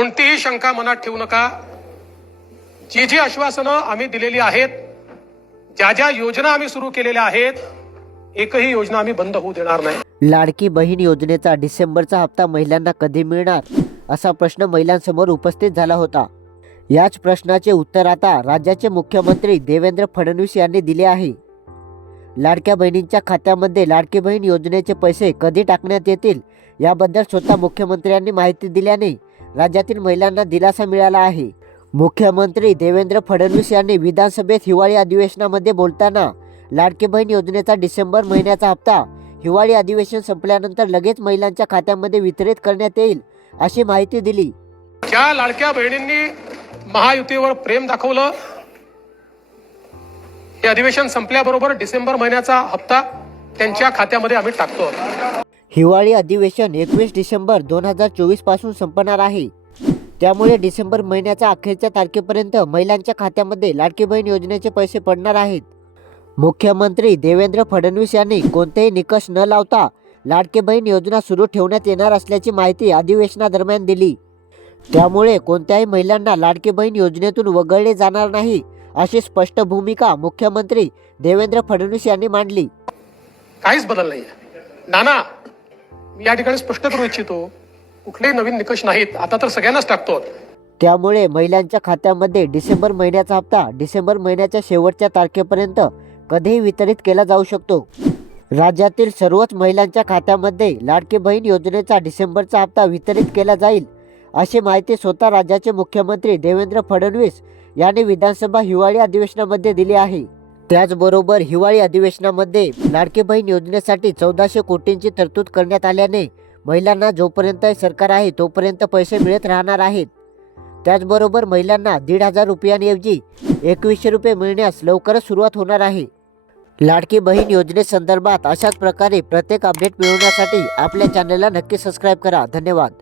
कोणतीही शंका मनात ठेवू नका. जी जी आश्वासनं आम्ही दिलेली आहेत ज्या ज्या योजना आम्ही सुरू केलेल्या आहेत एकही योजना आम्ही बंद होऊ देणार नाही. लाडकी बहीण योजनेचा डिसेंबरचा हप्ता महिलांना कधी मिळणार? असा प्रश्न महिलांसमोर उपस्थित झाला होता. याच प्रश्नाचे उत्तर आता राज्याचे मुख्यमंत्री देवेंद्र फडणवीस यांनी दिले आहे. लाडक्या बहिणींच्या खात्यामध्ये लाडकी बहीण योजनेचे पैसे कधी टाकण्यात येतील याबद्दल स्वतः मुख्यमंत्र्यांनी माहिती दिल्याने राज्यातील महिलांना दिलासा मिळाला आहे. मुख्यमंत्री देवेंद्र फडणवीस यांनी विधानसभेत हिवाळी अधिवेशनामध्ये बोलताना लाडकी बहीण योजनेचा डिसेंबर महिन्याचा हप्ता हिवाळी अधिवेशन संपल्यानंतर लगेच महिलांच्या खात्यामध्ये वितरित करण्यात येईल अशी माहिती दिली. ज्या लाडक्या बहिणींनी महायुतीवर प्रेम दाखवलं हे अधिवेशन संपल्याबरोबर डिसेंबर महिन्याचा हप्ता त्यांच्या खात्यामध्ये आम्ही टाकतो. हिवाळी अधिवेशन एकवीस डिसेंबर दोन हजार चोवीसपासून संपणार आहे. त्यामुळे डिसेंबर महिन्याच्या अखेरच्या तारखेपर्यंत महिलांच्या खात्यामध्ये लाडकी बहीण योजनेचे पैसे पडणार आहेत. मुख्यमंत्री देवेंद्र फडणवीस यांनी कोणतेही निकष न लावता लाडकी बहीण योजना सुरू ठेवण्यात येणार असल्याची माहिती अधिवेशनादरम्यान दिली. त्यामुळे कोणत्याही महिलांना लाडकी बहीण योजनेतून वगळले जाणार नाही अशी स्पष्ट भूमिका मुख्यमंत्री देवेंद्र फडणवीस यांनी मांडली. काहीच बदल नाही नाना मी या ठिकाणी स्पष्ट करू इच्छितो कुठलेही नवीन निकष नाहीत. आता तर सगळ्यांनाच टाकतो त्यामुळे महिलांच्या खात्यामध्ये डिसेंबर महिन्याचा हप्ता डिसेंबर महिन्याच्या शेवटच्या तारखेपर्यंत कधीही वितरित केला जाऊ शकतो. राज्यातील सर्वच महिलांच्या खात्यामध्ये लाडकी बहीण योजनेचा डिसेंबरचा हप्ता वितरित केला जाईल अशी माहिती स्वतः राज्याचे मुख्यमंत्री देवेंद्र फडणवीस यांनी विधानसभा हिवाळी अधिवेशनामध्ये दिली आहे. त्याचबरोबर हिवाळी अधिवेशनामध्ये लाडकी बहीण योजनेसाठी चौदाशे कोटींची तरतूद करण्यात आल्याने महिलांना जोपर्यंत सरकार आहे तोपर्यंत पैसे मिळत राहणार आहेत. त्याचबरोबर महिलांना दीड हजार रुपयांऐवजी एकवीसशे रुपये मिळण्यास लवकरच सुरुवात होणार आहे. लाडकी बहीण योजनेसंदर्भात अशाच प्रकारे प्रत्येक अपडेट मिळवण्यासाठी आपल्या चॅनलला नक्की सबस्क्राईब करा. धन्यवाद.